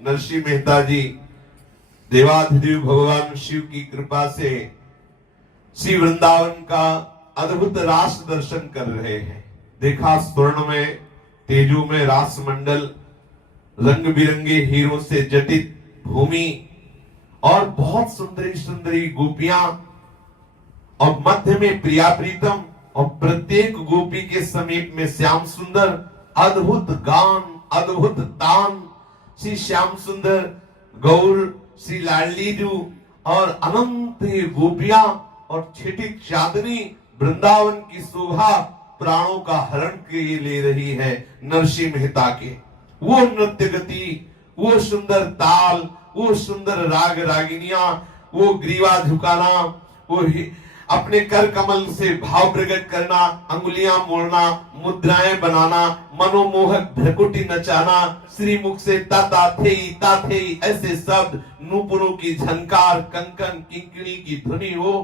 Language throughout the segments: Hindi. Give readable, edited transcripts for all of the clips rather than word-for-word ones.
नरसिंह मेहता जी देवाधिदेव भगवान शिव की कृपा से श्री वृंदावन का अद्भुत रास दर्शन कर रहे हैं। देखा स्वर्ण में तेजो में रास मंडल, रंग बिरंगे हीरों से जटित भूमि और बहुत सुंदरी सुंदरी गोपियां और मध्य में प्रिया प्रीतम और प्रत्येक गोपी के समीप में श्याम सुंदर। अद्भुत गान, अद्भुत तान, श्री श्याम सुंदर, गौर, श्री लाडली जू और अनंत गोपियां और छठी चांदनी वृंदावन की शोभा प्राणों का हरण के ले रही है। नरसिंह मेहता के वो नृत्य गति, वो सुंदर ताल, वो सुंदर राग रागिनियां, वो ग्रीवा झुकाना, वो अपने कर कमल से भाव प्रकट करना, अंगुलियां मोड़ना, मुद्राएं बनाना, मनोमोहक भ्रकुटी नचाना, श्रीमुख से ता थे ऐसे शब्द, नूपुरों की झनकार, कंकन किंकणी की धुनी, हो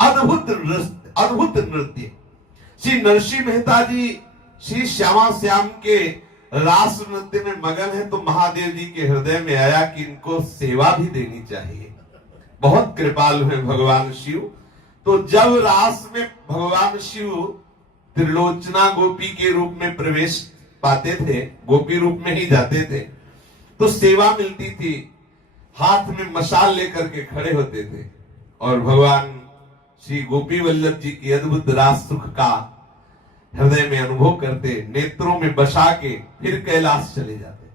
अद्भुत नृत्य। श्री नरसिंह मेहता जी श्री श्यामा श्याम के रास नृत्य में मगन है तो महादेव जी के हृदय में आया कि इनको सेवा भी देनी चाहिए। बहुत कृपालु है भगवान शिव। तो जब रास में भगवान शिव त्रिलोचना गोपी के रूप में प्रवेश पाते थे, गोपी रूप में ही जाते थे, तो सेवा मिलती थी। हाथ में मशाल लेकर के खड़े होते थे और भगवान श्री गोपी वल्लभ जी की अद्भुत रास सुख का हृदय में अनुभव करते, नेत्रों में बसा के फिर कैलाश चले जाते,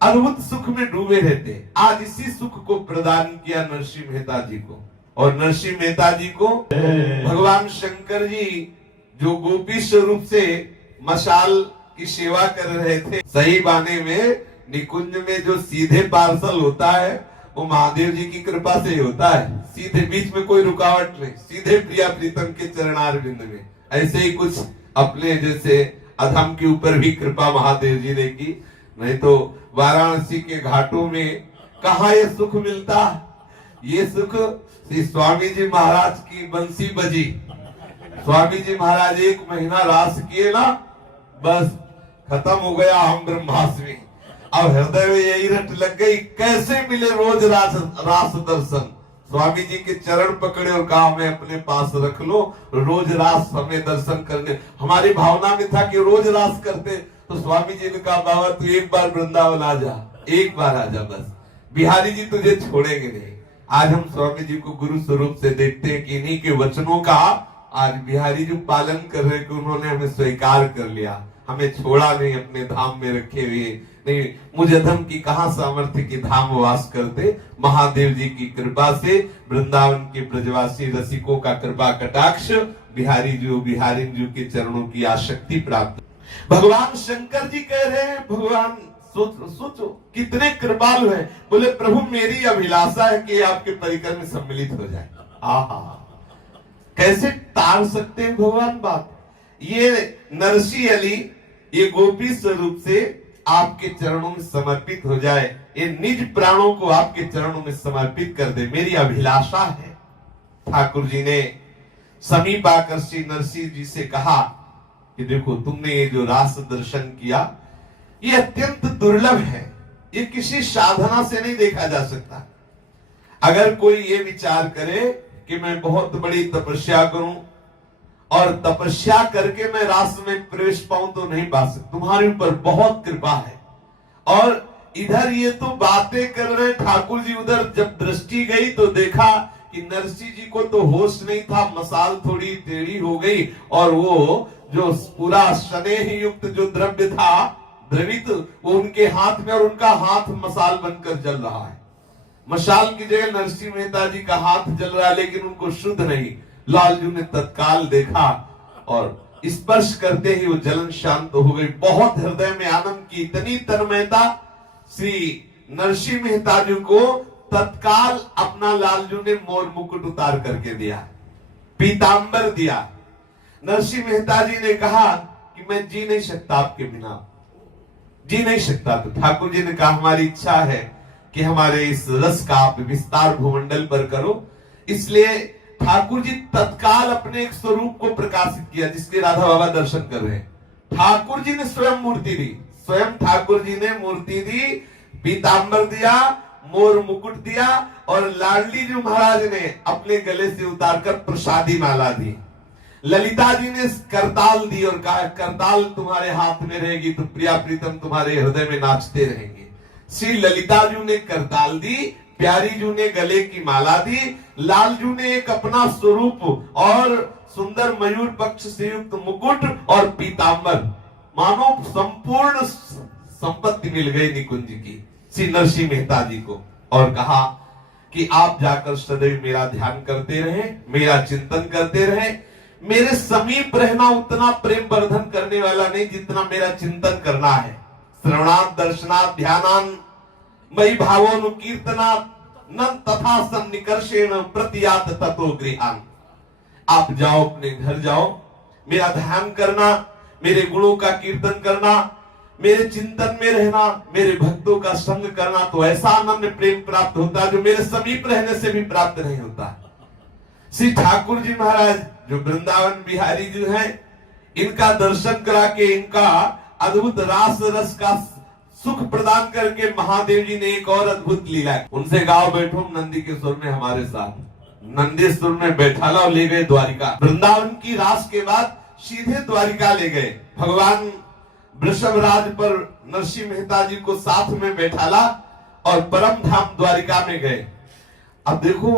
अद्भुत सुख में डूबे रहते। आज इसी सुख को प्रदान किया नरसिंह मेहता जी को। और नरसिंह मेहता जी को भगवान शंकर जी जो गोपी स्वरूप से मशाल की सेवा कर रहे थे, सही बाने में निकुंज में जो सीधे पार्सल होता है वो महादेव जी की कृपा से होता है। सीधे, बीच में कोई रुकावट नहीं, सीधे प्रिया प्रीतम के चरणारविंद में। ऐसे ही कुछ अपने जैसे अधम के ऊपर भी कृपा महादेव जी ने की, नहीं तो वाराणसी के घाटों में कहा ये सुख मिलता। ये सुख श्री स्वामी जी महाराज की बंसी बजी, स्वामी जी महाराज 1 महीना रास किए ना, बस खत्म हो गया हम ब्रह्मास्मि। अब हृदय में यही रट लग गई, कैसे मिले रोज रास दर्शन। स्वामी जी के चरण पकड़े और कहा हमें अपने पास रख लो, रोज रास हमें दर्शन करने। हमारी भावना में था कि रोज रास करते, तो स्वामी जी ने कहा बाबा तू एक बार वृंदावन आ जा, एक बार आ जा, बस बिहारी जी तुझे छोड़ेंगे नहीं। आज हम स्वामी जी को गुरु स्वरूप से देखते हैं कि इन्हीं के वचनों का आज बिहारी जी पालन कर रहे कि उन्होंने हमें स्वीकार कर लिया, हमें छोड़ा नहीं, अपने धाम में रखे हुए नहीं। मुझे धम की कहां सामर्थ्य की धाम वास करते। महादेव जी की कृपा से वृंदावन के ब्रजवासी रसिकों का कृपा कटाक्ष, बिहारी जी के चरणों की आशक्ति प्राप्त। भगवान शंकर जी कह रहे हैं, भगवान सोचो कितने कृपालु हैं। बोले प्रभु मेरी अभिलाषा है कि आपके परिकर में सम्मिलित हो जाए। आहा, कैसे तार सकते हैं भगवान बात। ये नरसिंह अली ये गोपी स्वरूप से आपके चरणों में समर्पित हो जाए, ये निज प्राणों को आपके चरणों में समर्पित कर दे, मेरी अभिलाषा है। ठाकुर जी ने समीप आकर श्री नरसिंह जी से कहा कि देखो तुमने ये जो रास दर्शन किया ये अत्यंत दुर्लभ है, ये किसी साधना से नहीं देखा जा सकता। अगर कोई ये विचार करे कि मैं बहुत बड़ी तपस्या करूं और तपस्या करके मैं रास में प्रवेश पाऊं तो नहीं पा सकता, तुम्हारे ऊपर बहुत कृपा है। और इधर ये तो बातें कर रहे ठाकुर जी, उधर जब दृष्टि गई तो देखा कि नरसिंह जी को तो होश नहीं था, मसाल थोड़ी टेढ़ी हो गई और वो जो पूरा स्नेह युक्त जो द्रव्य था द्रवित, वो उनके हाथ में, और उनका हाथ मसाल बनकर जल रहा है। मशाल की जगह नरसिंह मेहता जी का हाथ जल रहा है, लेकिन उनको शुद्ध नहीं। लालजू ने तत्काल देखा और स्पर्श करते ही वो जलन शांत हो गई। बहुत हृदय में आनंद की इतनी तन्मयता, श्री नरसिंह मेहता जी को तत्काल अपना लालजू ने मोर मुकुट उतार करके दिया, पीतांबर दिया। नरसिंह मेहता जी ने कहा कि मैं जी नहीं सकता आपके बिना, जी नहीं सकता। तो ठाकुर जी ने कहा हमारी इच्छा है कि हमारे इस रस का आप विस्तार भूमंडल पर करो। इसलिए ठाकुर जी तत्काल अपने एक स्वरूप को प्रकाशित किया, जिसके राधा बाबा दर्शन कर रहे हैं। ठाकुर जी ने स्वयं मूर्ति दी, स्वयं ठाकुर जी ने मूर्ति दी, पीतांबर दिया, मोर मुकुट दिया और लाडली जी महाराज ने अपने गले से उतारकर प्रसादी माला दी। ललिता जी ने करताल दी और कहा करताल तुम्हारे हाथ में रहेगी तो प्रिया प्रीतम तुम्हारे हृदय में नाचते रहेंगे। श्री ललिता जी ने करताल दी, प्यारी जू ने गले की माला दी, लालजू ने एक अपना स्वरूप और सुंदर मयूर पक्ष से युक्त मुकुट और पीतांबर, मानो संपूर्ण संपत्ति मिल गई निकुंज की श्री नरसिंह मेहता जी को। और कहा कि आप जाकर सदैव मेरा ध्यान करते रहे, मेरा चिंतन करते रहे। मेरे समीप रहना उतना प्रेम वर्धन करने वाला नहीं जितना मेरा चिंतन करना है। श्रवणात् दर्शनात् ध्यानान् मयि भावोनुकीर्तनात् न तथा सन्निकर्षेण प्रतियात ततो गृहान्। आप जाओ, अपने घर जाओ, मेरा ध्यान करना, मेरे गुणों का कीर्तन करना, मेरे चिंतन में रहना, मेरे भक्तों का संग करना, तो ऐसा आनंद प्रेम प्राप्त होता है जो मेरे समीप रहने से भी प्राप्त नहीं होता। श्री ठाकुर जी महाराज जो वृंदावन बिहारी जो हैं, इनका दर्शन करा के इनका अद्भुत रास रस का सुख प्रदान करके महादेव जी ने एक और अद्भुत लीला। उनसे गाओ बैठो नंदी के सुर में हमारे साथ, नंदीश्वर में बैठा ला और ले गए द्वारिका। वृंदावन की रास के बाद सीधे द्वारिका ले गए। भगवान वृषभ राज पर नरसिंह मेहता जी को साथ में बैठाला और परम धाम द्वारिका में गए। अब देखो,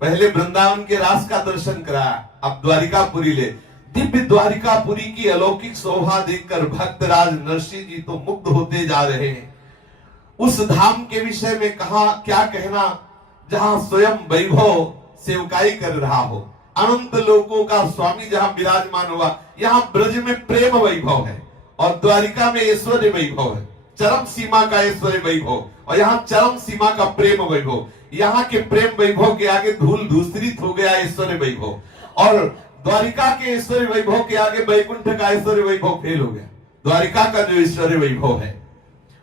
पहले वृंदावन के रास का दर्शन कराया, अब द्वारिकापुरी ले। दिव्य द्वारिकापुरी की अलौकिक शोभा देखकर भक्तराज नरसिंह जी तो मुग्ध होते जा रहे हैं। उस धाम के विषय में कहा क्या कहना, जहां स्वयं वैभव सेवकाई कर रहा हो, अनंत लोकों का स्वामी जहां विराजमान हुआ। यहाँ ब्रज में प्रेम वैभव है और द्वारिका में ऐश्वर्य वैभव है, चरम सीमा का ऐश्वर्य वैभव, और यहाँ चरम सीमा का प्रेम वैभव। यहाँ के प्रेम वैभव के आगे धूल धूसरित हो गया ऐश्वर्य वैभव, और द्वारिका के ऐश्वर्य वैभव के आगे वैकुंठ का ऐश्वर्य वैभव फेल हो गया। द्वारिका का जो ऐश्वर्य वैभव है,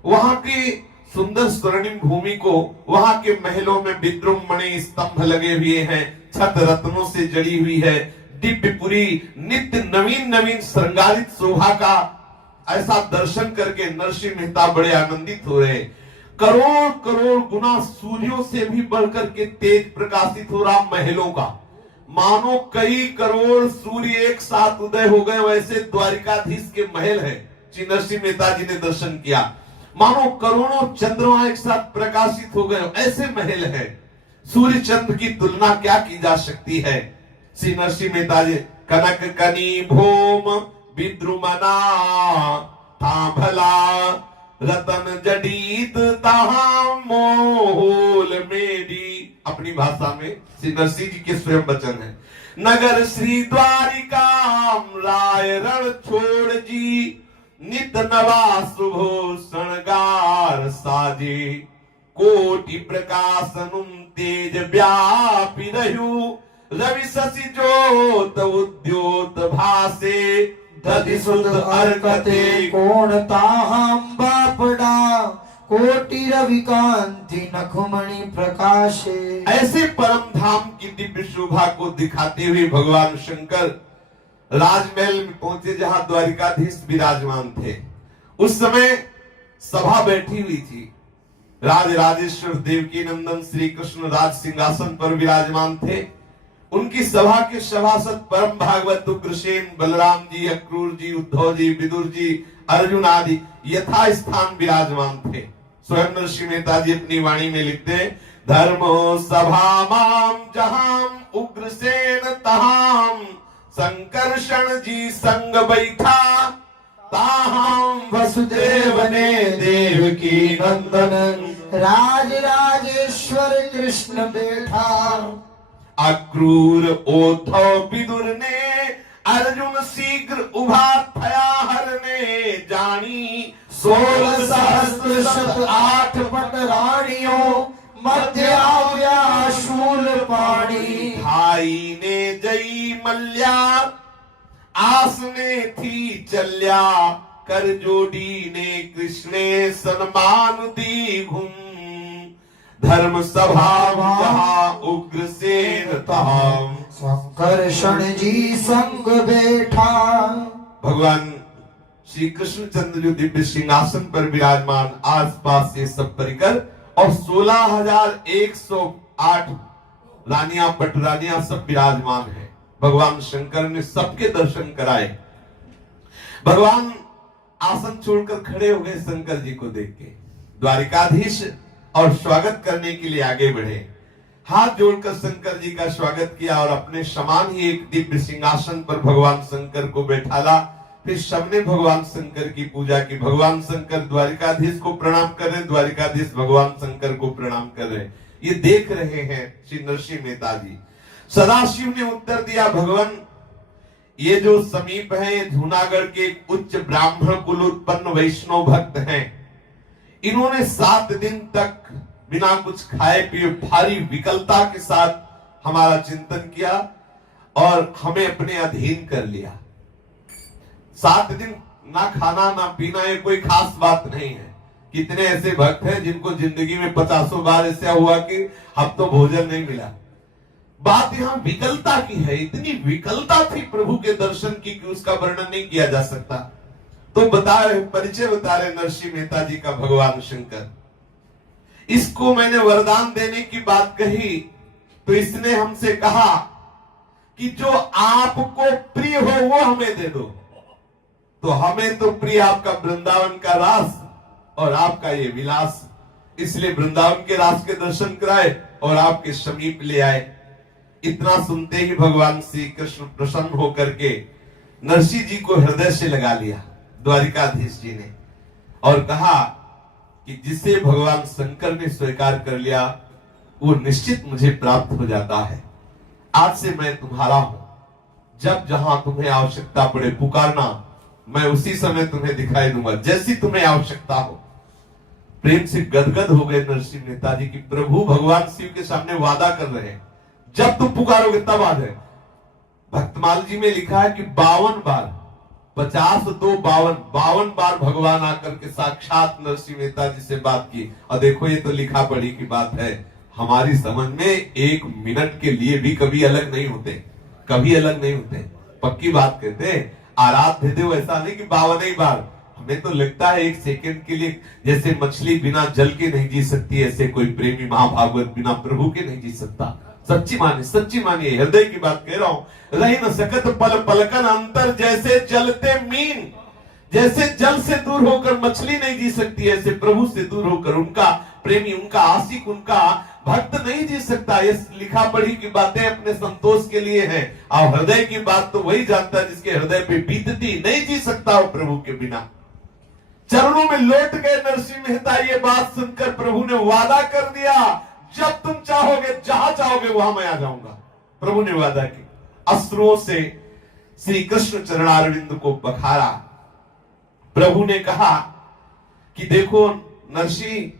वहां की सुंदर स्वर्णिम भूमि को, वहां के महलों में विद्रुमणि स्तंभ लगे हुए हैं, छत रत्नों से जड़ी हुई है, दिव्यपुरी नित्य नवीन नवीन श्रृंगारित शोभा का ऐसा दर्शन करके नरसिंह मेहता बड़े आनंदित हो रहे। करोड़ करोड़ गुना सूर्यों से भी बढ़कर के तेज प्रकाशित हो रहा महलों का, मानो कई करोड़ सूर्य एक साथ उदय हो गए वैसे द्वारिकाधीश के महल है। श्री नरसिंह मेहता जी ने दर्शन किया, मानो करोड़ों चंद्रमा एक साथ प्रकाशित हो गए ऐसे महल है। सूर्य चंद्र की तुलना क्या की जा सकती है। श्री नरसिंह मेहता जी कनक कनी भोम विद्रुमना था भला, रतन जडीत तहा मोल मेरी। अपनी भाषा में श्री नरसिंह जी के स्वयं वचन है। नगर श्री द्वारिका राय रण छोड़ जी, नित नवा शुभो शृंगार साजे, कोटि प्रकाशनुम तेज व्यापी रहु, रवि शशि ज्योत उद्योत भासे, दधि सुत अर्कते कोण ताहम बापड़ा, कोटि रवि कांति नखमणि प्रकाशे। ऐसे परम धाम की दिव्य शोभा को दिखाते हुए भगवान शंकर राजमहल में पहुंचे जहां द्वारिकाधीश विराजमान थे। उस समय सभा बैठी हुई थी। राज राजेश्वर देवकी नंदन श्री कृष्ण राज सिंहासन पर विराजमान थे। उनकी सभा के सभासद परम भागवत उग्रसेन, बलराम जी, अक्रूर जी, उद्धव जी, विदुर जी, अर्जुन आदि यथा स्थान विराजमान थे। स्वयं नरसिंह मेहता जी अपनी वाणी में लिखते, धर्मो सभा माम जहां उग्रसेन तहां, संकर्षण जी संग बैठा, ताहम वसुदेव ने देवकी नंदन, राज राजेश्वर कृष्ण बैठा। अक्रूर उद्धव विदुर ने, अर्जुन शीघ्र उभा थया हरने जानी, 16 सहस्त्र शत 8 पट रानियों, मध्य आव्या शूल पाणी। भाई ने जई मल्या, आस ने थी चल्या, कर जोड़ी ने कृष्णे सन्मान दी घूम, धर्म सभा वहाँ उग्रसेन तहां, संकर्षण जी संग बैठा। भगवान श्री कृष्णचंद्र जो दिव्य सिंहासन पर विराजमान, आसपास से सब परिकर और 16,108 रानियां पटरानियां सब विराजमान है। भगवान शंकर ने सबके दर्शन कराए। भगवान आसन छोड़कर खड़े हो गए शंकर जी को देख के। द्वारिकाधीश और स्वागत करने के लिए आगे बढ़े, हाथ जोड़कर शंकर जी का स्वागत किया और अपने समान ही एक दिव्य सिंहासन पर भगवान शंकर को बैठाला। फिर सबने भगवान शंकर की पूजा की। भगवान शंकर द्वारिकाधीश को प्रणाम कर रहे, द्वारिकाधीश भगवान शंकर को प्रणाम कर रहे। ये देख रहे हैं श्री नरसिंह मेहता जी। सदाशिव ने उत्तर दिया, भगवान ये जो समीप है ये जूनागढ़ के उच्च ब्राह्मण कुल उत्पन्न वैष्णव भक्त हैं। इन्होंने 7 दिन तक बिना कुछ खाए पिए भारी विकलता के साथ हमारा चिंतन किया और हमें अपने अधीन कर लिया। 7 दिन ना खाना ना पीना, ये कोई खास बात नहीं है। कितने ऐसे भक्त हैं जिनको जिंदगी में 50 बार ऐसा हुआ कि अब तो भोजन नहीं मिला। बात यहां विकलता की है। इतनी विकलता थी प्रभु के दर्शन की कि उसका वर्णन नहीं किया जा सकता। तो बता रहे, परिचय बता रहे नरसिंह मेहता जी का भगवान शंकर। इसको मैंने वरदान देने की बात कही तो इसने हमसे कहा कि जो आपको प्रिय हो वो हमें दे दो। तो हमें तो प्रिय आपका वृंदावन का रास और आपका ये विलास, इसलिए वृंदावन के रास के दर्शन कराए और आपके समीप ले आए। इतना सुनते ही भगवान श्री कृष्ण प्रसन्न होकर के नरसिंह जी को हृदय से लगा लिया द्वारिकाधीश जी ने और कहा कि जिसे भगवान शंकर ने स्वीकार कर लिया वो निश्चित मुझे प्राप्त हो जाता है। आज से मैं तुम्हारा हूं। जब जहां तुम्हें आवश्यकता पड़े पुकारना, मैं उसी समय तुम्हें दिखाई दूंगा जैसी तुम्हें आवश्यकता हो। प्रेम से गदगद हो गए नरसिंह मेहता जी की प्रभु भगवान शिव के सामने वादा कर रहे हैं, जब तुम पुकारोगे तब आ जाए। भक्तमाल जी में लिखा है कि 52 बार 52 बार भगवान आकर के साक्षात नरसिंह मेहता जी से बात की। और देखो ये तो लिखा पढ़ी की बात है, हमारी समझ में 1 मिनट के लिए भी कभी अलग नहीं होते, कभी अलग नहीं होते। पक्की बात कहते हैं आराध्य देव, ऐसा नहीं कि 52 बार। हमें तो लगता है 1 सेकंड के लिए जैसे मछली बिना जल के नहीं जी सकती, ऐसे कोई प्रेमी महाभागवत बिना प्रभु के नहीं जी सकता। सच्ची मानिए, हृदय की बात कह रहा हूं। रही न सकत पल पलकन अंतर, जैसे जलते मीन, जैसे जल से दूर होकर मछली नहीं जी सकती, ऐसे प्रभु से दूर होकर उनका प्रेमी, उनका आशिक, उनका भक्त नहीं जी सकता। ये लिखा पढ़ी की बातें अपने संतोष के लिए है और हृदय की बात तो वही जानता है जिसके हृदय पे बीतती, नहीं जी सकता वो प्रभु के बिना। चरणों में लौट गए नरसिंह मेहता। ये बात सुनकर प्रभु ने वादा कर दिया, जब तुम चाहोगे, जहां चाहोगे वहां मैं आ जाऊंगा। प्रभु ने वादा की। अश्रुओं से श्री कृष्ण चरणारविंद को बखारा। प्रभु ने कहा कि देखो नरसिंह,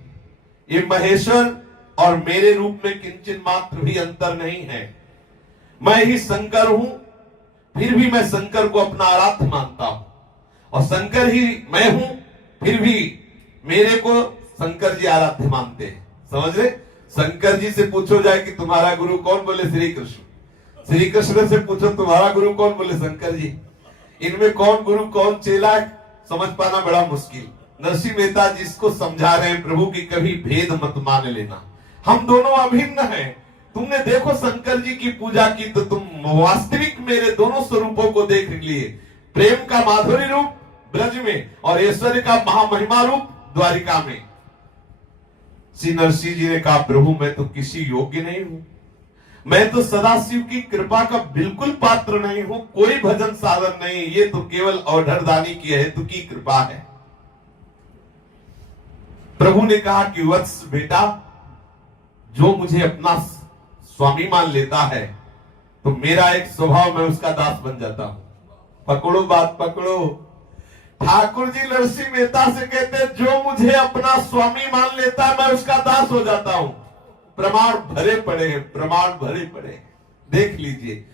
ये महेश्वर और मेरे रूप में किंचन मात्र भी अंतर नहीं है। मैं ही शंकर हूं, फिर भी मैं शंकर को अपना आराध्य मानता हूं, और शंकर ही मैं हूं, फिर भी मेरे को शंकर जी आराध्य मानते हैं। समझ रहे? शंकर जी से पूछो जाए कि तुम्हारा गुरु कौन, बोले श्री कृष्ण। श्री कृष्ण से पूछो तुम्हारा गुरु कौन, बोले शंकर जी। इनमें कौन गुरु कौन चेला समझ पाना बड़ा मुश्किल। नरसिंह मेहता जी इसको समझा रहे हैं प्रभु की कभी भेद मत मान लेना, हम दोनों अभिन्न हैं। तुमने देखो शंकर जी की पूजा की तो तुम वास्तविक मेरे दोनों स्वरूपों को देख लिए, प्रेम का माधुरी रूप ब्रज में और ऐश्वर्य का महामहिमा रूप द्वारिका में। श्री नरसिंह जी ने कहा प्रभु मैं तो किसी योग्य नहीं हूं, मैं तो सदाशिव की कृपा का बिल्कुल पात्र नहीं हूं, कोई भजन साधन नहीं, ये तो केवल औढ़रदानी की हेतु की कृपा है। प्रभु ने कहा कि वत्स बेटा, जो मुझे अपना स्वामी मान लेता है तो मेरा एक स्वभाव, मैं उसका दास बन जाता हूं। पकड़ो बात, पकड़ो। ठाकुर जी नरसिंह मेहता से कहते जो मुझे अपना स्वामी मान लेता है मैं उसका दास हो जाता हूं। प्रमाण भरे पड़े हैं, प्रमाण भरे पड़े हैं। देख लीजिए,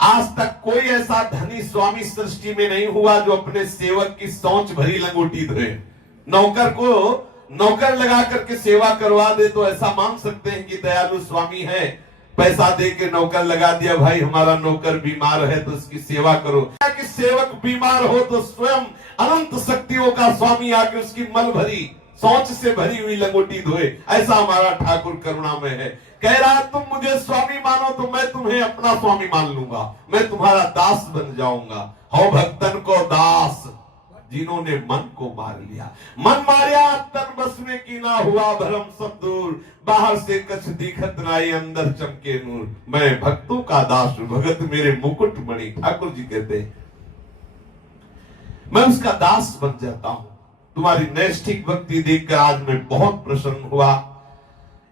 आज तक कोई ऐसा धनी स्वामी सृष्टि में नहीं हुआ जो अपने सेवक की सोच भरी लंगोटी धरे। नौकर को नौकर लगा करके सेवा करवा दे तो ऐसा मान सकते हैं कि दयालु स्वामी है, पैसा दे के नौकर लगा दिया, भाई हमारा नौकर बीमार है तो उसकी सेवा करो। कि सेवक बीमार हो तो स्वयं अनंत शक्तियों का स्वामी आके उसकी मल भरी सोच से भरी हुई लंगोटी धोए, ऐसा हमारा ठाकुर करुणामय है। कह रहा है तुम मुझे स्वामी मानो तो मैं तुम्हें अपना स्वामी मान लूंगा, मैं तुम्हारा दास बन जाऊंगा। हो भक्तन को दास जिन्होंने मन को मार लिया, मन मारिया तन बस में की ना हुआ भरम सब दूर, बाहर से कछ दिखत नाई अंदर चमके नूर। मैं भक्तों का दास हूं, भगत मेरे मुकुट मणि, ठाकुर जी कहते हैं मैं उसका दास बन जाता हूं। तुम्हारी नैष्ठिक भक्ति देखकर आज मैं बहुत प्रसन्न हुआ।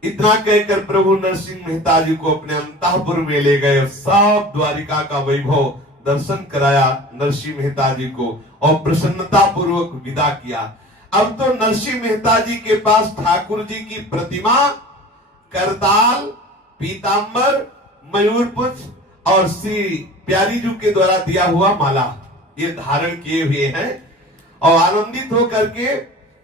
इतना कहकर प्रभु नरसिंह मेहता जी को अपने अंतःपुर में ले गए, सब द्वारिका का वैभव दर्शन कराया नरसिंह मेहता जी को और प्रसन्नता पूर्वक विदा किया। अब तो नरसिंह मेहता जी के पास ठाकुर जी की प्रतिमा, करताल, पीतांबर, मयूरपुछ और श्री प्यारी जी के द्वारा दिया हुआ माला ये धारण किए हुए हैं। और आनंदित होकर के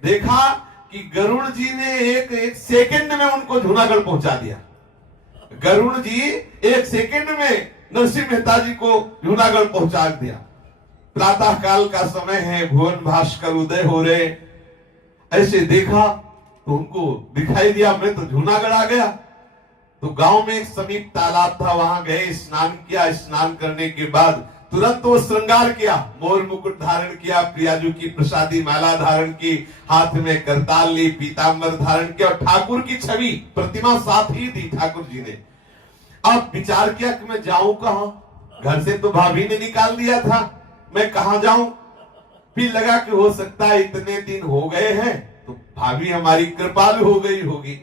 देखा कि गरुड़ जी ने एक सेकंड में उनको जूनागढ़ पहुंचा दिया। गरुड़ जी एक सेकंड में नरसिंह मेहता जी को जूनागढ़ पहुंचा दिया। प्रातः काल का समय है, भुवन भास्कर उदय हो रहे, ऐसे देखा तो उनको दिखाई दिया मैं तो जूनागढ़ आ गया। तो गांव में एक समीप तालाब था, वहां गए, स्नान किया। स्नान करने के बाद तुरंत वो श्रृंगार किया, मोर मुकुट धारण किया, प्रियाजू की प्रसादी माला धारण की, हाथ में करताल ली, पीतांबर धारण किया और ठाकुर की छवि प्रतिमा साथ ही दी ठाकुर जी ने। अब विचार किया कि मैं जाऊं कहां, घर से तो भाभी ने निकाल दिया था, मैं कहां जाऊं। फिर लगा कि हो सकता है इतने दिन हो गए हैं तो भाभी हमारी कृपालु हो गई होगी,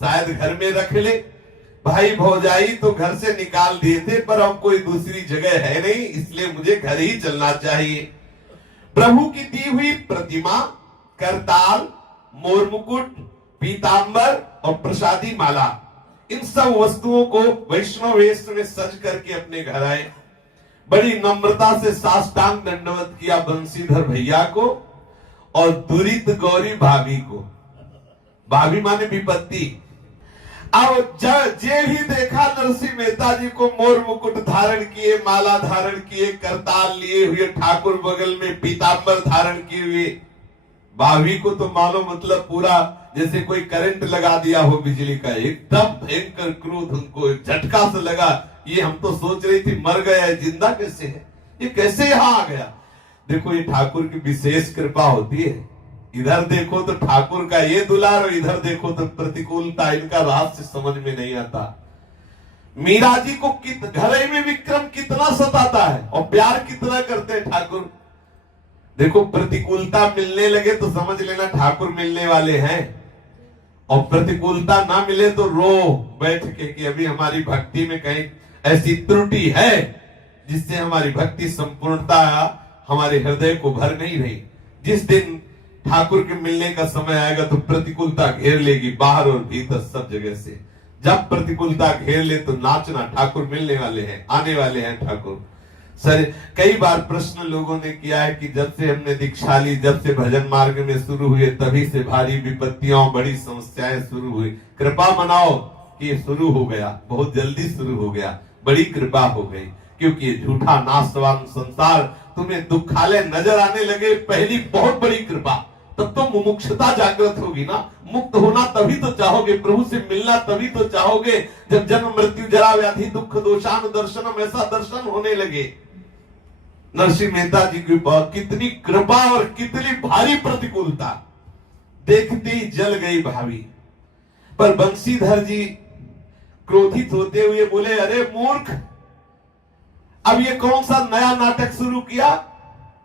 शायद घर में रख ले। भाई भौजाई तो घर से निकाल दिए थे, पर अब कोई दूसरी जगह है नहीं, इसलिए मुझे घर ही चलना चाहिए। प्रभु की दी हुई प्रतिमा, करताल, मोर मुकुट, पीतांबर और प्रसादी माला, इन सब वस्तुओं को वैष्णव वेश में सज करके अपने घर आए। बड़ी नम्रता से साष्टांग दंडवत किया बंसीधर भैया को और दुरित गौरी भाभी को। भाभी माने विपत्ति। अब जे ही देखा नरसिंह मेहता जी को मोर मुकुट धारण किए, माला धारण किए, करताल लिए हुए, ठाकुर बगल में पीतांबर धारण किए हुए, भाभी को तो मानो मतलब पूरा जैसे कोई करंट लगा दिया हो बिजली का। एकदम भयंकर क्रोध उनको झटका से लगा। ये हम तो सोच रही थी मर गया है, जिंदा कैसे है, ये कैसे यहां आ गया। देखो ये ठाकुर की विशेष कृपा होती है, इधर देखो तो ठाकुर का ये दुलार और इधर देखो तो प्रतिकूलता, इनका रहस्य समझ में नहीं आता। मीरा जी को घर में विक्रम कितना सताता है और प्यार कितना करते हैं ठाकुर। देखो प्रतिकूलता मिलने लगे तो समझ लेना ठाकुर मिलने वाले हैं, और प्रतिकूलता ना मिले तो रो बैठ के कि अभी हमारी भक्ति में कहीं ऐसी त्रुटि है जिससे हमारी भक्ति संपूर्णता हमारे हृदय को भर नहीं रही। जिस दिन ठाकुर के मिलने का समय आएगा तो प्रतिकूलता घेर लेगी, बाहर और भीतर सब जगह से। जब प्रतिकूलता घेर ले तो नाचना, ठाकुर मिलने वाले हैं, आने वाले हैं ठाकुर। सर कई बार प्रश्न लोगों ने किया है कि जब से हमने दीक्षा ली, जब से भजन मार्ग में शुरू हुए, तभी से भारी विपत्तियां, बड़ी समस्याएं शुरू हुई। कृपा मनाओ कि ये शुरू हो गया, बहुत जल्दी शुरू हो गया, बड़ी कृपा हो गई। क्योंकि ये झूठा नाशवान संसार तुम्हें दुखालय नजर आने लगे, पहली बहुत बड़ी कृपा। तब तो मुमुक्षुता जागृत होगी ना, मुक्त होना तभी तो चाहोगे, प्रभु से मिलना तभी तो चाहोगे जब जन्म मृत्यु जरा व्याधि दुख दोषान दर्शनम ऐसा दर्शन होने लगे। नरसिंह मेहता जी की कितनी कृपा और कितनी भारी प्रतिकूलता, देखते ही जल गई भाभी। पर बंसीधर जी क्रोधित होते हुए बोले, अरे मूर्ख, अब ये कौन सा नया नाटक शुरू किया।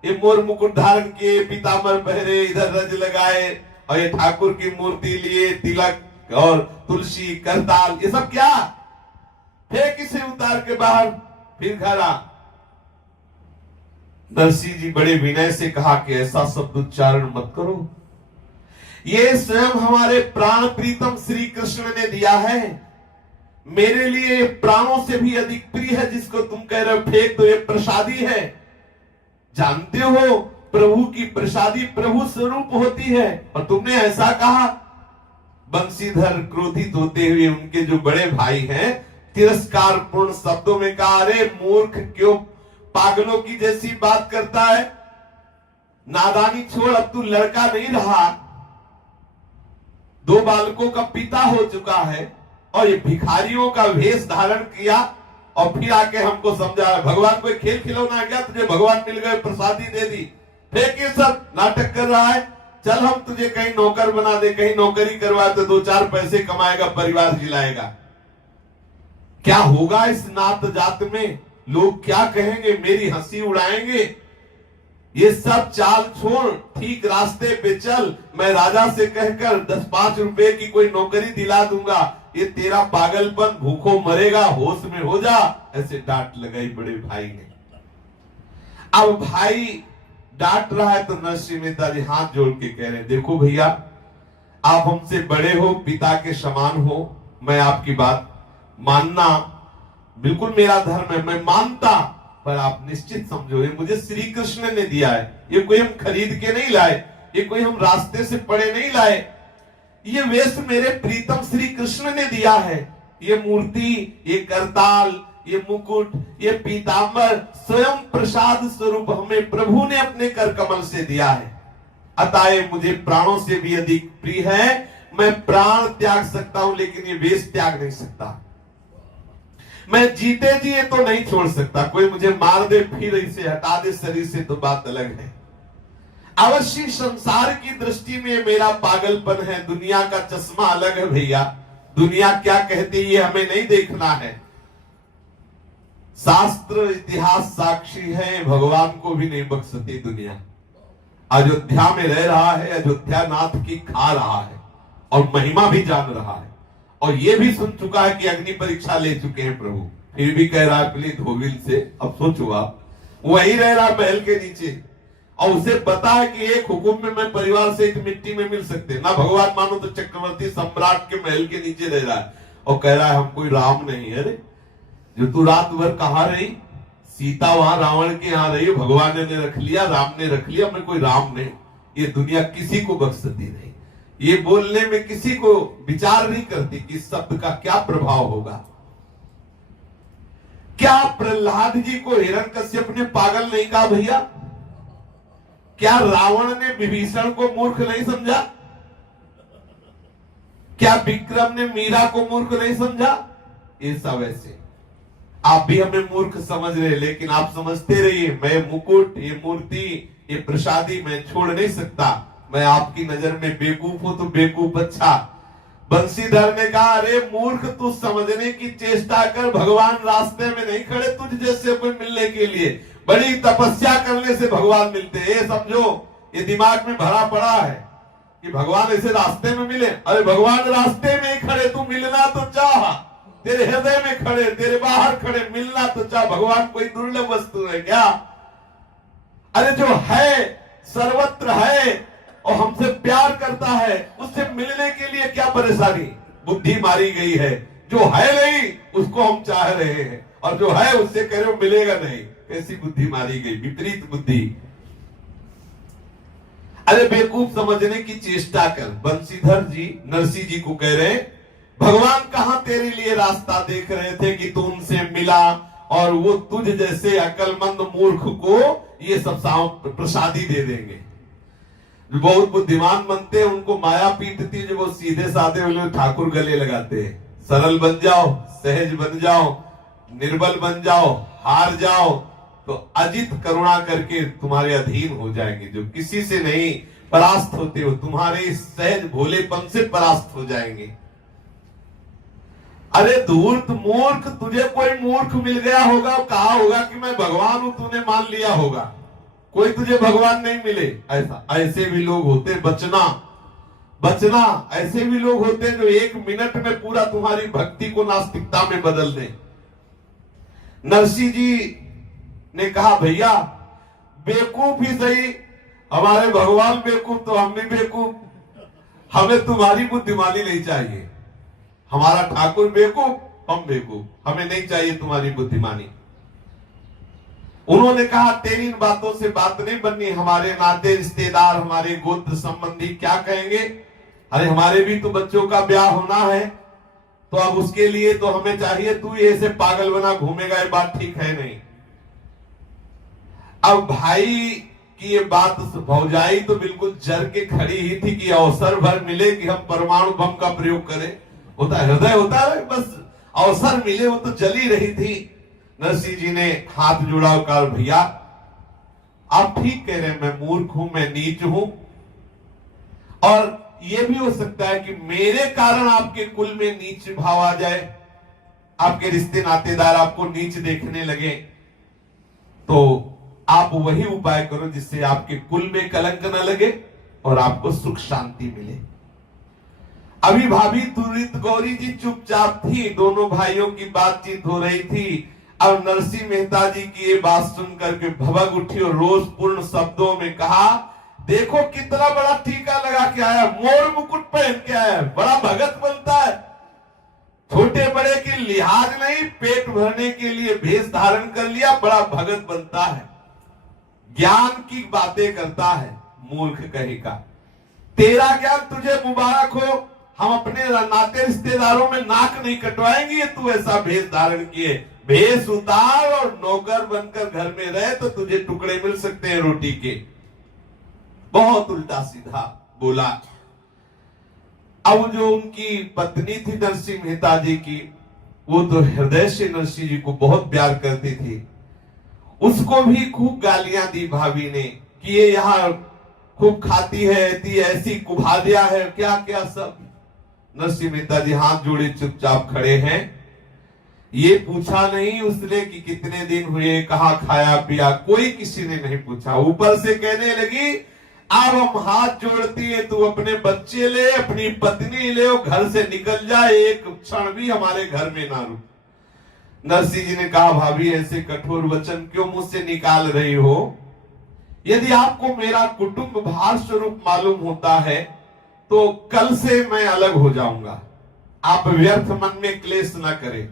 ये मोर मुकुट धारण किए, पीतांबर पहरे, इधर रज लगाए और ये ठाकुर की मूर्ति लिए, तिलक और तुलसी करताल, ये सब क्या। फेंक इसे उतार के बाहर, फिर घर आ। नरसिंह जी बड़े विनय से कहा कि ऐसा शब्द उच्चारण मत करो, ये स्वयं हमारे प्राण प्रीतम श्री कृष्ण ने दिया है। मेरे लिए प्राणों से भी अधिक प्रिय है, जिसको तुम कह रहे हो फेंक दो, ये प्रसादी है। जानते हो प्रभु की प्रसादी प्रभु स्वरूप होती है और तुमने ऐसा कहा। बंसीधर क्रोधित होते हुए उनके जो बड़े भाई हैं तिरस्कारपूर्ण शब्दों में कहा, अरे मूर्ख, क्यों पागलों की जैसी बात करता है? नादानी छोड़, अब तू लड़का नहीं रहा, 2 बालकों का पिता हो चुका है और ये भिखारियों का वेश धारण किया और फिर आके हमको समझा भगवान कोई खेल खिलौना गया, तुझे भगवान मिल गए, प्रसादी दे दी, फेंक ये सब, नाटक कर रहा है, चल हम तुझे कहीं नौकर बना दे, कहीं नौकरी करवा दे, 2-4 पैसे कमाएगा, परिवार जिलाएगा। क्या होगा इस नात जात में? लोग क्या कहेंगे? मेरी हंसी उड़ाएंगे। ये सब चाल छोड़, ठीक रास्ते पे चल, मैं राजा से कहकर 10-5 रुपए की कोई नौकरी दिला दूंगा, ये तेरा पागलपन, भूखों मरेगा, होश में हो जा। ऐसे डांट लगाई बड़े भाई ने। अब भाई डांट रहा है तो नरसिंह मेहता जी हाथ जोड़ के कह रहे हैं, देखो भैया, आप हमसे बड़े हो, पिता के समान हो, मैं आपकी बात मानना बिल्कुल मेरा धर्म है, मैं मानता, पर आप निश्चित समझो ये मुझे श्री कृष्ण ने दिया है, ये कोई हम खरीद के नहीं लाए, ये कोई हम रास्ते से पड़े नहीं लाए, ये वेश मेरे प्रीतम श्री कृष्ण ने दिया है। ये मूर्ति, ये करताल, ये मुकुट, ये पीतांबर स्वयं प्रसाद स्वरूप हमें प्रभु ने अपने कर कमल से दिया है। अतः मुझे प्राणों से भी अधिक प्रिय है, मैं प्राण त्याग सकता हूं लेकिन ये वेश त्याग नहीं सकता। मैं जीते जी ये तो नहीं छोड़ सकता, कोई मुझे मार दे फिर इसे हटा दे शरीर से तो बात अलग है। अवश्य संसार की दृष्टि में मेरा पागलपन है, दुनिया का चश्मा अलग है भैया, दुनिया क्या कहती है हमें नहीं देखना है। शास्त्र इतिहास साक्षी है, भगवान को भी नहीं बख्शती दुनिया। अयोध्या में रह रहा है, अयोध्या नाथ की खा रहा है और महिमा भी जान रहा है, और ये भी सुन चुका है कि अग्नि परीक्षा ले चुके हैं प्रभु, फिर भी कह रहा है अपनी धोबिल से। अब सोचो आप, वही रह रहा महल के नीचे और उसे पता है कि एक हुकुम में मैं परिवार से एक मिट्टी में मिल सकते ना, भगवान मानो तो चक्रवर्ती सम्राट के महल के नीचे रह रहा है और कह रहा है हम कोई राम नहीं है। अरे जो तू रात भर कहाँ रही, सीता वहां रावण के यहाँ रही, भगवान ने रख लिया, राम ने रख लिया, मैं कोई राम नहीं। ये दुनिया किसी को बख्शती नहीं, ये बोलने में किसी को विचार नहीं करती कि इस शब्द का क्या प्रभाव होगा। क्या प्रहलाद जी को हिरण्यकश्यप ने पागल नहीं कहा भैया? क्या रावण ने विभीषण को मूर्ख नहीं समझा? क्या विक्रम ने मीरा को मूर्ख नहीं समझा? ये सब ऐसे आप भी हमें मूर्ख समझ रहे, लेकिन आप समझते रहिए, मैं मुकुट, ये मूर्ति, ये प्रसादी मैं छोड़ नहीं सकता। मैं आपकी नजर में बेवकूफ हूं तो बेवकूफ अच्छा। बंशीधर ने कहा, अरे मूर्ख, तू समझने की चेष्टा कर, भगवान रास्ते में नहीं खड़े तुझ जैसे कोई मिलने के लिए, बड़ी तपस्या करने से भगवान मिलते हैं। समझो, ये दिमाग में भरा पड़ा है कि भगवान ऐसे रास्ते में मिले। अरे भगवान रास्ते में ही खड़े, तू मिलना तो चाह, तेरे हृदय में खड़े, तेरे बाहर खड़े, मिलना तो चाह। भगवान कोई दुर्लभ वस्तु है क्या? अरे जो है सर्वत्र है और हमसे प्यार करता है, उससे मिलने के लिए क्या परेशानी? बुद्धि मारी गई है, जो है नहीं उसको हम चाह रहे हैं, और जो है उससे कह रहे हो मिलेगा नहीं। कैसी बुद्धि मारी गई, विपरीत बुद्धि। अरे बेवकूफ समझने की चेष्टा कर। बंशीधर जी नरसिंह जी को कह रहे, भगवान कहां तेरे लिए रास्ता देख रहे थे कि तू उनसे मिला और वो तुझ जैसे अकलमंद मूर्ख को ये सब प्रसादी दे देंगे। बहुत बुद्धिमान बनते हैं, उनको माया पीटती, जो वो सीधे साधे वाले ठाकुर गले लगाते हैं। सरल बन जाओ, सहज बन जाओ, निर्बल बन जाओ, हार जाओ तो अजित करुणा करके तुम्हारे अधीन हो जाएंगे। जो किसी से नहीं परास्त होते हो, तुम्हारे सहज भोलेपन से परास्त हो जाएंगे। अरे धूर्त मूर्ख, तुझे कोई मूर्ख मिल गया होगा, कहा होगा कि मैं भगवान हूं, तूने मान लिया होगा। कोई तुझे भगवान नहीं मिले, ऐसा ऐसे भी लोग होते। बचना ऐसे भी लोग होते जो 1 मिनट में पूरा तुम्हारी भक्ति को नास्तिकता में बदल दें। नरसिंह जी ने कहा, भैया बेवकूफ ही सही, हमारे भगवान बेवकूफ तो हम भी बेवकूफ, हमें तुम्हारी बुद्धिमानी नहीं चाहिए। हमारा ठाकुर बेवकूफ, हम बेवकूफ, हमें नहीं चाहिए तुम्हारी बुद्धिमानी। उन्होंने कहा, तेरी इन बातों से बात नहीं बननी, हमारे नाते रिश्तेदार, हमारे गोत्र संबंधी क्या कहेंगे? अरे हमारे भी तो बच्चों का ब्याह होना है, तो अब उसके लिए तो हमें चाहिए तू ये ऐसे पागल बना घूमेगा, ये बात ठीक है नहीं। अब भाई की ये बात भौजाई तो बिल्कुल जर के खड़ी ही थी कि अवसर भर मिले कि हम परमाणु बम का प्रयोग करें। होता हृदय होता है, बस अवसर मिले, वो तो जली रही थी। नरसिंह जी ने हाथ जोड़ा और कहा भैया आप ठीक कह रहे हैं, मैं मूर्ख हूं, मैं नीच हूं, और यह भी हो सकता है कि मेरे कारण आपके कुल में नीच भाव आ जाए, आपके रिश्ते नातेदार आपको नीच देखने लगे, तो आप वही उपाय करो जिससे आपके कुल में कलंक न लगे और आपको सुख शांति मिले। अभी भाभी तुरित गौरी जी चुपचाप थी, दोनों भाइयों की बातचीत हो रही थी। अब नरसिंह मेहता जी की ये बात सुनकर के भभक उठी और रोषपूर्ण शब्दों में कहा, देखो कितना बड़ा टीका लगा के आया, मोर मुकुट पहन के आया, बड़ा भगत बनता है। छोटे बड़े की लिहाज नहीं, पेट भरने के लिए भेष धारण कर लिया, बड़ा भगत बनता है, ज्ञान की बातें करता है। मूर्ख कहेगा, तेरा ज्ञान तुझे मुबारक हो, हम अपने नाते रिश्तेदारों में नाक नहीं कटवाएंगे, तू ऐसा भेष धारण किए, भेष उतार और नौकर बनकर घर में रहे तो तुझे टुकड़े मिल सकते हैं रोटी के। बहुत उल्टा सीधा बोला। अब जो उनकी पत्नी थी नरसिंह मेहता जी की, वो तो हृदय से नरसिंह जी को बहुत प्यार करती थी, उसको भी खूब गालियां दी भाभी ने कि ये यहाँ खूब खाती है, ऐसी कुभादिया है, क्या क्या सब। नरसिंह मेहता जी हाथ जोड़े चुपचाप खड़े हैं। ये पूछा नहीं उसने कि कितने दिन हुए, कहाँ खाया पिया, कोई किसी ने नहीं पूछा। ऊपर से कहने लगी, अब हम हाथ जोड़ती है, तू अपने बच्चे ले, अपनी पत्नी ले, और घर से निकल जाए, एक क्षण भी हमारे घर में ना रुक। नरसिंह जी ने कहा, भाभी ऐसे कठोर वचन क्यों मुझसे निकाल रही हो? यदि आपको मेरा कुटुंब भार स्वरूप मालूम होता है तो कल से मैं अलग हो जाऊंगा, आप व्यर्थ मन में क्लेश न करें।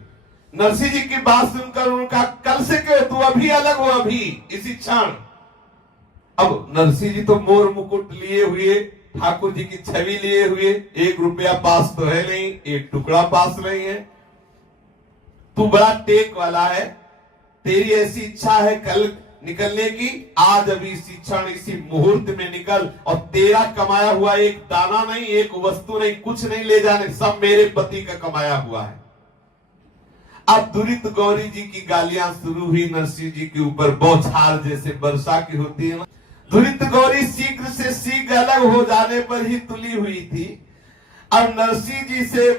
नरसिंह जी की बात सुनकर उनका, कल से क्यों, तू अभी अलग हो, अभी इसी क्षण। अब नरसिंह जी तो मोर मुकुट लिए हुए, ठाकुर जी की छवि लिए हुए, 1 रुपया पास तो है नहीं, 1 टुकड़ा पास नहीं है, तू बड़ा टेक वाला है, तेरी ऐसी इच्छा है कल निकलने की, आज अभी इसी क्षण इसी मुहूर्त में निकल, और तेरा कमाया हुआ एक दाना नहीं, एक वस्तु नहीं, कुछ नहीं ले जाने, सब मेरे पति का कमाया हुआ है। अब दुरित गौरी जी की गालियां शुरू हुई नरसिंह जी के ऊपर, बौछार जैसे वर्षा की होती है। दुरित गौरी शीघ्र से शीघ्र अलग हो जाने पर ही तुली हुई थी। अब नरसिंह जी से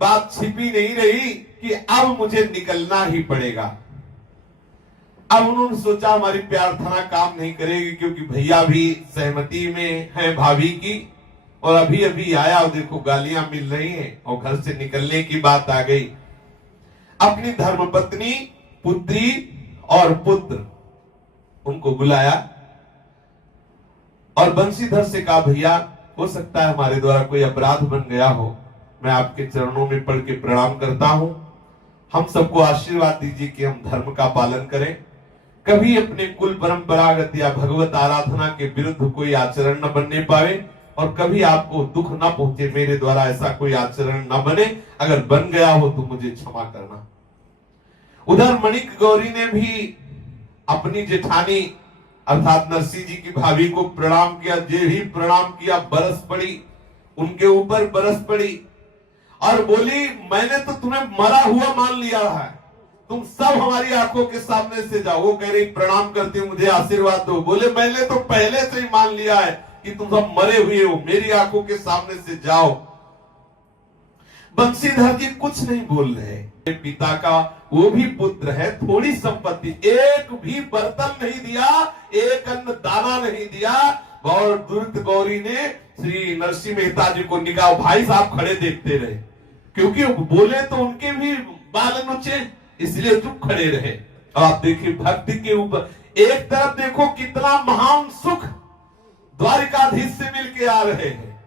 बात छिपी नहीं रही कि अब मुझे निकलना ही पड़ेगा। अब उन्होंने सोचा हमारी प्रार्थना काम नहीं करेगी, क्योंकि भैया भी सहमति में है भाभी की, और अभी अभी आया और देखो गालियां मिल रही हैं और घर से निकलने की बात आ गई। अपनी धर्मपत्नी, पुत्री और पुत्र उनको बुलाया और बंशीधर से कहा, भैया हो सकता है हमारे द्वारा कोई अपराध बन गया हो, मैं आपके चरणों में पड़ के प्रणाम करता हूं, हम सबको आशीर्वाद दीजिए कि हम धर्म का पालन करें, कभी अपने कुल परंपरागत या भगवत आराधना के विरुद्ध कोई आचरण न बनने पावे, और कभी आपको दुख न पहुंचे, मेरे द्वारा ऐसा कोई आचरण न बने, अगर बन गया हो तो मुझे क्षमा करना। उधर मणिक गौरी ने भी अपनी जेठानी अर्थात नरसिंह जी की भाभी को प्रणाम किया, जे ही प्रणाम किया बरस पड़ी, उनके ऊपर बरस पड़ी और बोली, मैंने तो तुम्हें मरा हुआ मान लिया है, तुम सब हमारी आंखों के सामने से जाओ। वो कह रही, प्रणाम करती हूँ, मुझे आशीर्वाद दो। बोले, मैंने तो पहले से ही मान लिया है कि तुम सब मरे हुए हो, मेरी आंखों के सामने से जाओ। बंशीधर जी कुछ नहीं बोल रहे, पिता का वो भी पुत्र है, थोड़ी संपत्ति, एक भी बर्तन नहीं दिया, एक अन्न दाना नहीं दिया। और दुरित गौरी ने श्री नरसिंह मेहता जी को निकाह, भाई साहब खड़े देखते रहे, क्योंकि बोले तो उनके भी बाल नुचे, इसलिए चुप खड़े रहे। अब आप देखिए भक्ति के ऊपर, एक तरफ देखो कितना महान सुख द्वारिकाधीश से मिलके आ रहे हैं,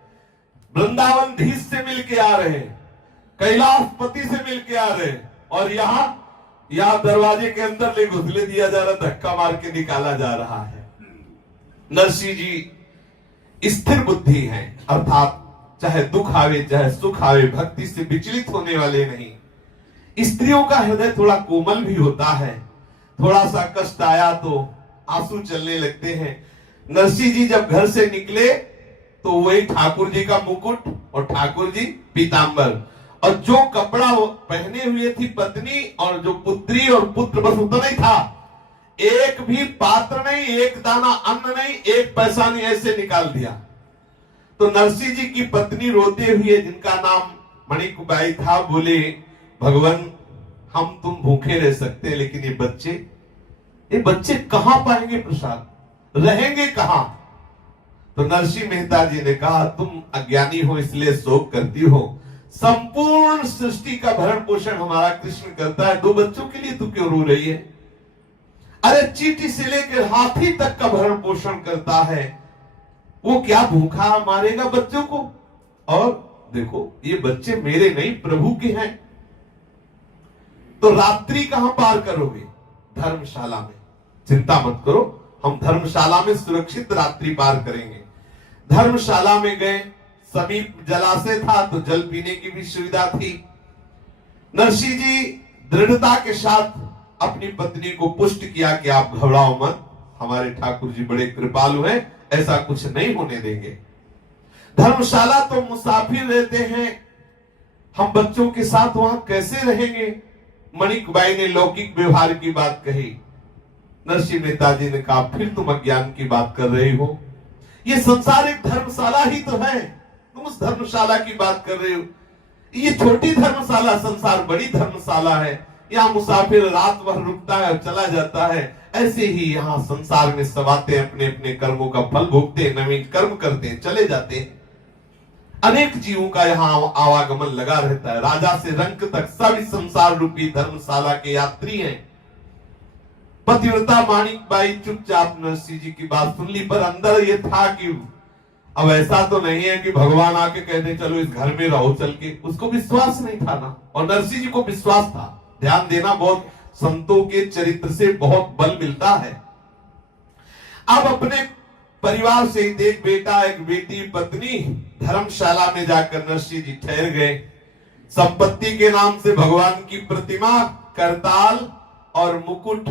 वृंदावनधीश से मिलके आ रहे हैं, कैलाशपति से मिलके आ रहे हैं, और यहाँ दरवाजे के अंदर ले घुसले दिया जा रहा, धक्का मार के निकाला जा रहा है। नरसिंह जी स्थिर बुद्धि हैं, अर्थात चाहे दुख आवे चाहे सुख आवे, भक्ति से विचलित होने वाले नहीं। स्त्रियों का हृदय थोड़ा कोमल भी होता है, थोड़ा सा कष्ट आया तो आंसू चलने लगते हैं। नरसिंह जी जब घर से निकले तो वही ठाकुर जी का मुकुट और ठाकुर जी पीतांबर, और जो कपड़ा पहने हुए थी पत्नी और जो पुत्री और पुत्र, बस उतना ही था। एक भी पात्र नहीं, एक दाना अन्न नहीं, एक पैसा नहीं, ऐसे निकाल दिया। तो नरसिंह जी की पत्नी रोते हुए, जिनका नाम मणिकुबाई था, बोले भगवान हम तुम भूखे रह सकते हैं, लेकिन ये बच्चे कहां पाएंगे प्रसाद, रहेंगे कहां? तो नरसिंह मेहता जी ने कहा तुम अज्ञानी हो इसलिए शोक करती हो, संपूर्ण सृष्टि का भरण पोषण हमारा कृष्ण करता है, 2 बच्चों के लिए तू क्यों रो रही है? अरे चींटी से लेकर हाथी तक का भरण पोषण करता है, वो क्या भूखा मारेगा बच्चों को? और देखो ये बच्चे मेरे नहीं प्रभु के हैं। तो रात्रि कहां पार करोगे? धर्मशाला में। चिंता मत करो, हम धर्मशाला में सुरक्षित रात्रि पार करेंगे। धर्मशाला में गए, समीप जलाशय था तो जल पीने की भी सुविधा थी। नरसिंह जी दृढ़ता के साथ अपनी पत्नी को पुष्ट किया कि आप घबराओ मत, हमारे ठाकुर जी बड़े कृपालु हैं, ऐसा कुछ नहीं होने देंगे। धर्मशाला तो मुसाफिर रहते हैं, हम बच्चों के साथ वहां कैसे रहेंगे? मणिकुबाई ने लौकिक व्यवहार की बात कही। नरसिंह मेहता जी ने कहा फिर तुम अज्ञान की बात कर रही हो, ये संसार एक धर्मशाला ही तो है, तुम उस धर्मशाला की बात कर रहे हो। ये छोटी धर्मशाला, संसार बड़ी धर्मशाला है, यहाँ मुसाफिर रात भर रुकता है और चला जाता है। ऐसे ही यहाँ संसार में सब आते हैं, अपने अपने कर्मों का फल भोगते हैं, नवीन कर्म करते हैं, चले जाते हैं। अनेक जीवों का यहाँ आवागमन लगा रहता है, राजा से रंक तक सब इस संसार रूपी धर्मशाला के यात्री हैं। पतिव्रता माणिकबाई चुपचाप नरसिंह जी की बात सुन ली, पर अंदर ये था कि अब ऐसा तो नहीं है कि भगवान आके कहते चलो इस घर में रहो चल के, उसको विश्वास नहीं था ना, और नरसिंह जी को विश्वास था। ध्यान देना, बहुत संतों के चरित्र से बहुत बल मिलता है। अब अपने परिवार से एक बेटा एक बेटी पत्नी धर्मशाला में जाकर नरसिंह जी ठहर गए। संपत्ति के नाम से भगवान की प्रतिमा, करताल और मुकुट,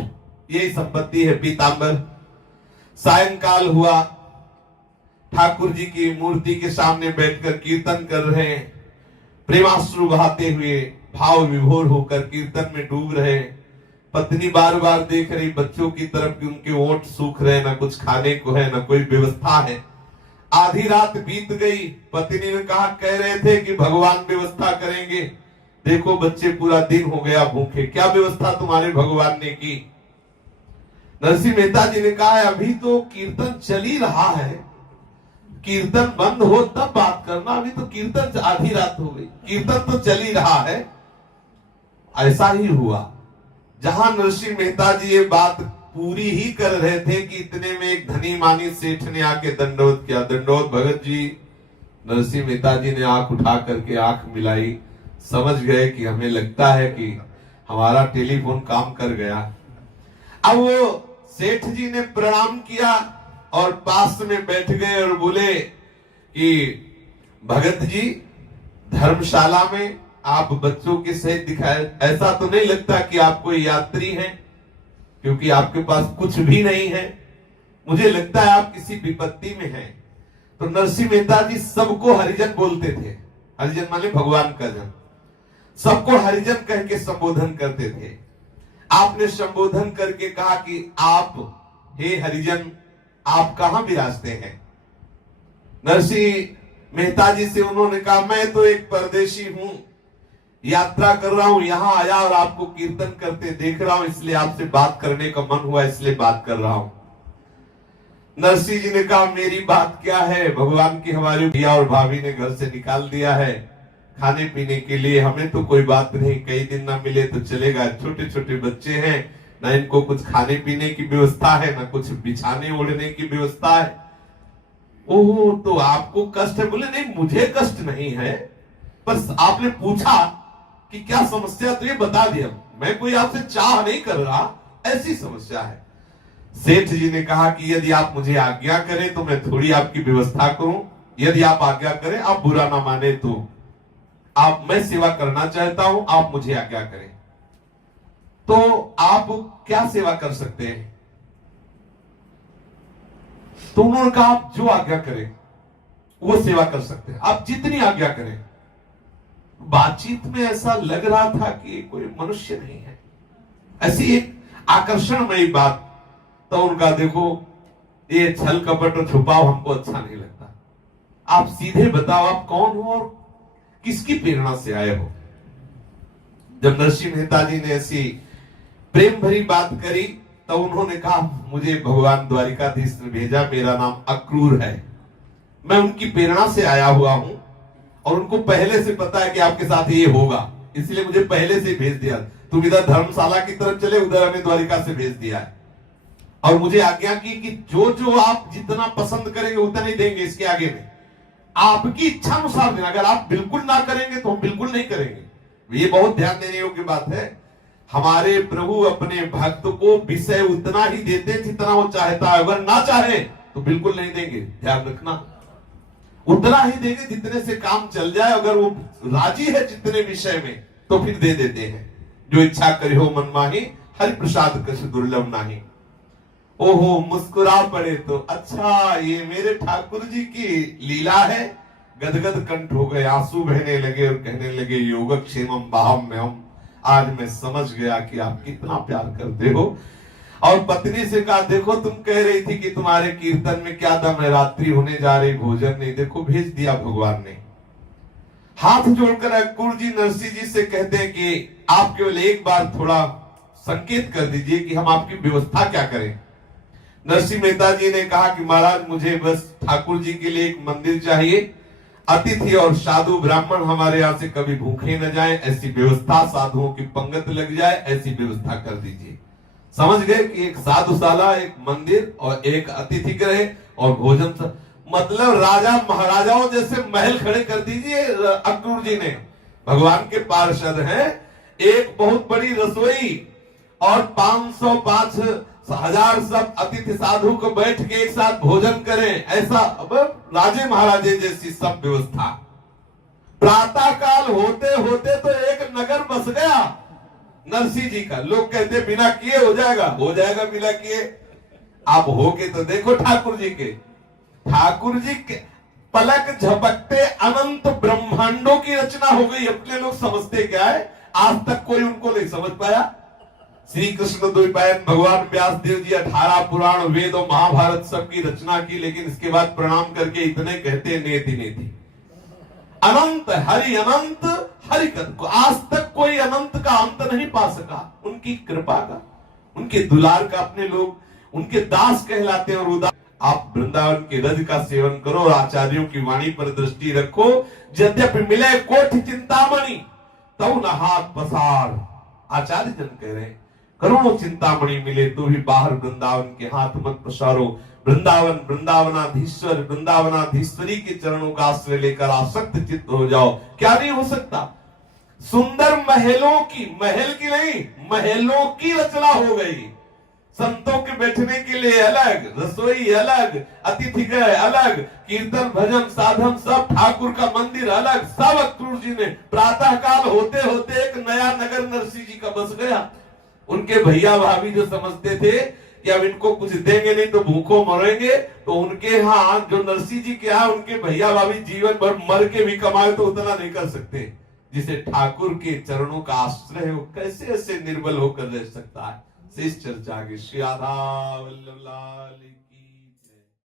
यही संपत्ति है, पीतांबर। सायंकाल हुआ, ठाकुर जी की मूर्ति के सामने बैठकर कीर्तन कर रहे हैं, प्रेमाश्रु बहाते हुए भाव विभोर होकर कीर्तन में डूब रहे। पत्नी बार बार देख रही बच्चों की तरफ कि उनके ओंठ सूख रहे, ना कुछ खाने को है, ना कोई व्यवस्था है। आधी रात बीत गई, पत्नी ने कहा कह रहे थे कि भगवान व्यवस्था करेंगे, देखो बच्चे पूरा दिन हो गया भूखे, क्या व्यवस्था तुम्हारे भगवान ने की? नरसिंह मेहता जी ने कहा अभी तो कीर्तन चल ही रहा है, कीर्तन बंद हो तब बात करना, अभी तो कीर्तन आधी रात हो गई, कीर्तन तो चल ही रहा है। ऐसा ही हुआ, जहां नरसिंह मेहता जी ये बात पूरी ही कर रहे थे कि इतने में एक धनी मानी सेठ ने आके दंडवत किया। दंडवत भगत जी। नरसिंह मेहता जी ने आंख उठा करके आंख मिलाई, समझ गए कि हमें लगता है कि हमारा टेलीफोन काम कर गया। अब वो सेठ जी ने प्रणाम किया और पास में बैठ गए और बोले कि भगत जी, धर्मशाला में आप बच्चों के सहित दिखाए, ऐसा तो नहीं लगता कि आप कोई यात्री हैं, क्योंकि आपके पास कुछ भी नहीं है, मुझे लगता है आप किसी विपत्ति में हैं। तो नरसिंह मेहता जी सबको हरिजन बोलते थे, हरिजन माने भगवान का जन, सबको हरिजन कह के संबोधन करते थे। आपने संबोधन करके कहा कि आप हे हरिजन, आप कहां विराजते हैं? नरसिंह मेहता जी से उन्होंने कहा मैं तो एक परदेशी हूं, यात्रा कर रहा हूं, यहां आया और आपको कीर्तन करते देख रहा हूं, इसलिए आपसे बात करने का मन हुआ, इसलिए बात कर रहा हूं। नरसिंह जी ने कहा मेरी बात क्या है, भगवान की हमारी भैया और भाभी ने घर से निकाल दिया है खाने पीने के लिए, हमें तो कोई बात नहीं, कई दिन ना मिले तो चलेगा, छोटे छोटे बच्चे हैं, ना इनको कुछ खाने पीने की व्यवस्था है, ना कुछ बिछाने ओढ़ने की व्यवस्था है। ओह, तो आपको कष्ट है? बोले नहीं मुझे कष्ट नहीं है, पर आपने पूछा कि क्या समस्या, तो ये बता दिया, मैं कोई आपसे चाह नहीं कर रहा, ऐसी समस्या है। सेठ जी ने कहा कि यदि आप मुझे आज्ञा करें तो मैं थोड़ी आपकी व्यवस्था करूं, यदि आप आज्ञा करें, आप बुरा ना माने तो आप, मैं सेवा करना चाहता हूं, आप मुझे आज्ञा करें। तो आप क्या सेवा कर सकते हैं? तो उन्होंने कहा आप जो आज्ञा करें वो सेवा कर सकते हैं, आप जितनी आज्ञा करें। बातचीत में ऐसा लग रहा था कि कोई मनुष्य नहीं है, ऐसी एक आकर्षणमयी बात। तो उनका देखो, ये छल कपट और छुपाव हमको अच्छा नहीं लगता। आप सीधे बताओ आप कौन हो और किसकी प्रेरणा से आए हो। जब नरसिंह मेहता जी ने ऐसी प्रेम भरी बात करी तो उन्होंने कहा मुझे भगवान द्वारिकाधीश ने भेजा, मेरा नाम अक्रूर है, मैं उनकी प्रेरणा से आया हुआ हूं और उनको पहले से पता है कि आपके साथ ये होगा, इसलिए मुझे पहले से भेज दिया। तुम इधर धर्मशाला की तरफ चले, उधर हमें द्वारिका से भेज दिया है और मुझे आज्ञा की कि जो जो आप जितना पसंद करेंगे उतना ही देंगे, इसके आगे में आपकी इच्छा अनुसार देना। अगर आप बिल्कुल ना करेंगे तो हम बिल्कुल नहीं करेंगे। ये बहुत ध्यान देने योग्य बात है। हमारे प्रभु अपने भक्त को विषय उतना ही देते जितना वो चाहता है, अगर ना चाहे तो बिल्कुल नहीं देंगे। ध्यान रखना, उतना ही देंगे जितने से काम चल जाए। अगर वो राजी है जितने विषय में तो फिर दे देते हैं। जो इच्छा करे हो मन माही, हरि प्रसाद कछ दुर्लभ नाही। ओहो, मुस्कुरा पड़े तो अच्छा ये मेरे ठाकुर जी की लीला है। गदगद कंठ हो गए, आंसू बहने लगे और कहने लगे योगक्षेमम बाहम में हम। आज मैं समझ गया कि आप कितना प्यार करते हो। और पत्नी से कहा देखो तुम कह रही थी कि तुम्हारे कीर्तन में क्या दम है, रात्रि होने जा रही, भोजन नहीं, देखो भेज दिया भगवान ने। हाथ जोड़कर अक्रूर जी नरसिंह जी से कहते हैं कि आप केवल एक बार थोड़ा संकेत कर दीजिए कि हम आपकी व्यवस्था क्या करें। नरसिंह मेहता जी ने कहा कि महाराज मुझे बस ठाकुर जी के लिए एक मंदिर चाहिए, अतिथि और साधु ब्राह्मण हमारे यहाँ से कभी भूखे न जाएं, ऐसी व्यवस्था, साधुओं की पंगत लग जाए, ऐसी व्यवस्था कर दीजिए। समझ गए कि एक साधुशाला, एक मंदिर और एक अतिथि गृह और भोजन, मतलब राजा महाराजाओं जैसे महल खड़े कर दीजिए। अक्रूर जी ने, भगवान के पार्षद हैं, एक बहुत बड़ी रसोई और 505,000 सब अतिथि साधु को बैठ के एक साथ भोजन करें, ऐसा अब राजे महाराजे जैसी सब व्यवस्था। प्रातः काल होते होते तो एक नगर बस गया नरसिंह जी का। लोग कहते बिना किए हो जाएगा, हो जाएगा बिना किए। आप होके तो देखो ठाकुर जी के। ठाकुर जी के पलक झपकते अनंत ब्रह्मांडों की रचना हो गई। अपने लोग समझते क्या है, आज तक कोई उनको नहीं समझ पाया। श्री कृष्ण द्वैपायन भगवान व्यास देव जी 18 पुराण, वेद और महाभारत सब की रचना की, लेकिन इसके बाद प्रणाम करके इतने कहते नेति नेति। अनंत हरि, अनंत हरि को आज तक कोई अनंत का अंत नहीं पा सका। उनकी कृपा का, उनके दुलार का अपने लोग उनके दास कहलाते हैं। और उदास आप वृंदावन के रज का सेवन करो और आचार्यों की वाणी पर दृष्टि रखो। यद्यपि मिले कोटि चिंतामणि तब न हाथ पसार। आचार्य जन कह रहे हैं करोड़ों चिंतामणि मिले तो भी बाहर वृंदावन के हाथ मत पसारो। वृंदावन, वृंदावनाधीश्वर, वृंदावनाधीश्वरी के चरणों का आश्रय लेकर आसक्त चित्त हो जाओ। क्या नहीं हो सकता। सुंदर महलों की, महल की नहीं, महलों की रचना हो गई। संतों के बैठने के लिए अलग रसोई, अलग अतिथि गृह, अलग कीर्तन भजन साधन, सब ठाकुर का मंदिर अलग, सब अक्रूर जी ने। प्रातः काल होते होते एक नया नगर नरसिंह जी का बस गया। उनके भैया भाभी जो समझते थे कि अब इनको कुछ देंगे नहीं तो भूखों मरेंगे, तो उनके यहाँ जो नरसिंह जी के यहाँ उनके भैया भाभी जीवन भर मर के भी कमाए तो उतना नहीं कर सकते जिसे ठाकुर के चरणों का आश्रय है। वो कैसे ऐसे निर्बल होकर रह सकता है। शेष चर्चा आगे। श्री राधा वल्लभ लाल।